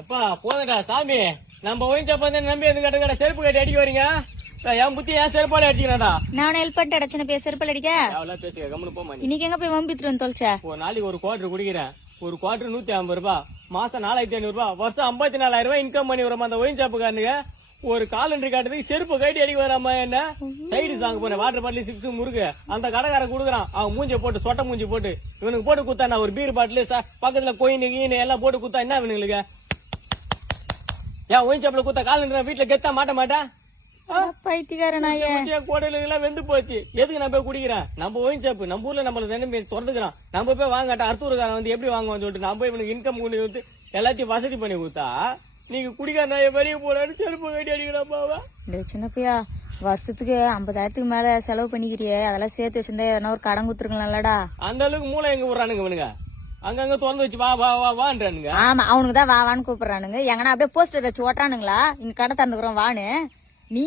அப்பா போதடா சாமி, நம்ம ஒயின் சாப் வந்து நம்பி எது கட்ட செருப்பு கட்டி அடிக்க வரீங்க. என் புத்தி ஏன் செருப்பால அடிக்கிறாடா? நான் ஹெல்ப் பண்ணிட்டு சின்ன பேர் செருப்பால் அடிக்க அவ்வளவு பேசுங்க, கம்முனு போமா. இன்னைக்கு எங்க போய் வம்பித்துட்டு வந்து தொலைச்ச? ஒரு நாளைக்கு ஒரு குவார்டர் குடிக்கிறேன். ஒரு குவார்டர் 150 ரூபாய், மாசம் 4500 ரூபாய், வருஷம் 54,000 ரூபாய் இன்கம் பண்ணி வரும் அந்த ஒயின் சாப்புக்காரனுங்க. ஒரு காலண்டர் காட்டுறதுக்கு செருப்பு கட்டி அடிக்க வராம என்ன சைடு சாங்க போன வாட்டர் பாட்டில் சிப்ஸ் முறுக்கு அந்த கடைக்காரன் குடுக்குறான். அவன் மூஞ்சி போட்டு சொட்ட மூஞ்சி போட்டு இவனுக்கு போட்டு குத்தா நான் ஒரு பீர் பாட்டில் பக்கத்துல கோயின் கீனு எல்லாம் போட்டு குத்தா என்ன இவனுங்களுக்கு? ஏன் ஒயின் சாப்பிட குத்தா காலண்டர் வீட்டுல கெத்தா மாட்ட மாட்டேன். பைத்தியக்காரனாயே கோடையில எல்லாம் வெந்து போச்சு. எதுக்கு நான் போய் குடிக்கிறேன்? நம்ம ஒயின் சாப்பு நம்ம ஊர்ல நம்மள தினமே திறந்துக்கிறான். நம்ம போய் வாங்காட்டா அர்த்தூர்காரன் வந்து எப்படி வாங்குவான்னு சொல்லிட்டு நம்ம போய் இவனுக்கு இன்கம் கொண்டு வந்து எல்லாத்தையும் வசதி பண்ணி கொடுத்தா நீங்க குடிக்கார நான் வெளியே போலான்னு செருப்பு கட்டி அடிக்கிறாப்பாவா? சின்னப்பையா வருஷத்துக்கு 50,000 மேல செலவு பண்ணிக்கிறியே, அதெல்லாம் சேர்த்து வச்சிருந்தா எதனா ஒரு கடன் குடுத்துருக்கலாம்லடா. அந்த அளவுக்கு மூளை எங்க விடுறானுங்க இவனுங்க? அங்கங்க திறந்து வச்சு வா வா வா வான்றானுங்க. ஆமா, அவனுக்கு தான் வா வான்னு கூப்பிடுறானுங்க. எங்கன்னா அப்படியே போஸ்டர் வச்சு ஓட்டானுங்களா இங்க கடை தந்துக்கிறோம் வான்னு. நீ